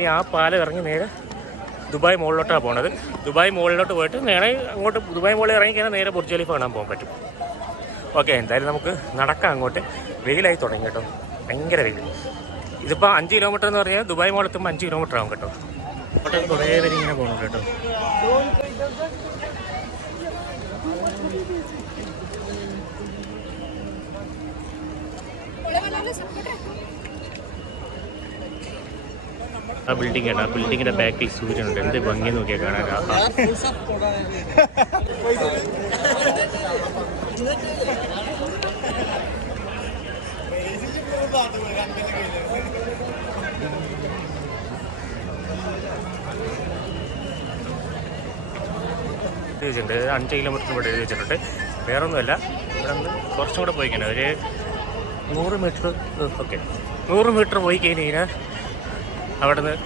ഇനി ആ പാലം ഇറങ്ങി നേരെ ദുബായ് മോളിലോട്ടാണ് പോണത്. ദുബായ് മോളിലോട്ട് പോയിട്ട് നേരെ അങ്ങോട്ട് ദുബായ് മോളിൽ ഇറങ്ങിക്കഴിഞ്ഞാൽ നേരെ ബുർജ് ഖലീഫ കാണാൻ പോകാൻ പറ്റും. ഓക്കെ, എന്തായാലും നമുക്ക് നടക്കാം അങ്ങോട്ട്. വെയിലായി തുടങ്ങി കേട്ടോ, ഭയങ്കര വെയിൽ. ഇതിപ്പോൾ 5 കിലോമീറ്റർ എന്ന് പറഞ്ഞാൽ ദുബായ് മോളിൽ എത്തുമ്പോൾ 5 കിലോമീറ്റർ ആകും കേട്ടോ. അങ്ങോട്ട് കുറേ പേര് ഇങ്ങനെ പോകുന്നുണ്ട് കേട്ടോ. ആ ബിൽഡിംഗ് ആണ്, ആ ബിൽഡിങ്ങിന്റെ ബാക്കിൽ സൂര്യനുണ്ട്. എന്ത് ഭംഗി നോക്കിയാൽ കാണാൻ. വെച്ചിട്ടുണ്ട് 5 കിലോമീറ്റർ ഇവിടെ എഴുതി വെച്ചിട്ടുണ്ട്. വേറൊന്നുമല്ല, ഇവിടെ നിന്ന് കുറച്ചും കൂടെ പോയി കഴിഞ്ഞാൽ ഒരു 100 മീറ്റർ. ഓക്കെ, 100 മീറ്റർ പോയി കഴിഞ്ഞാൽ അവിടെ നിന്ന്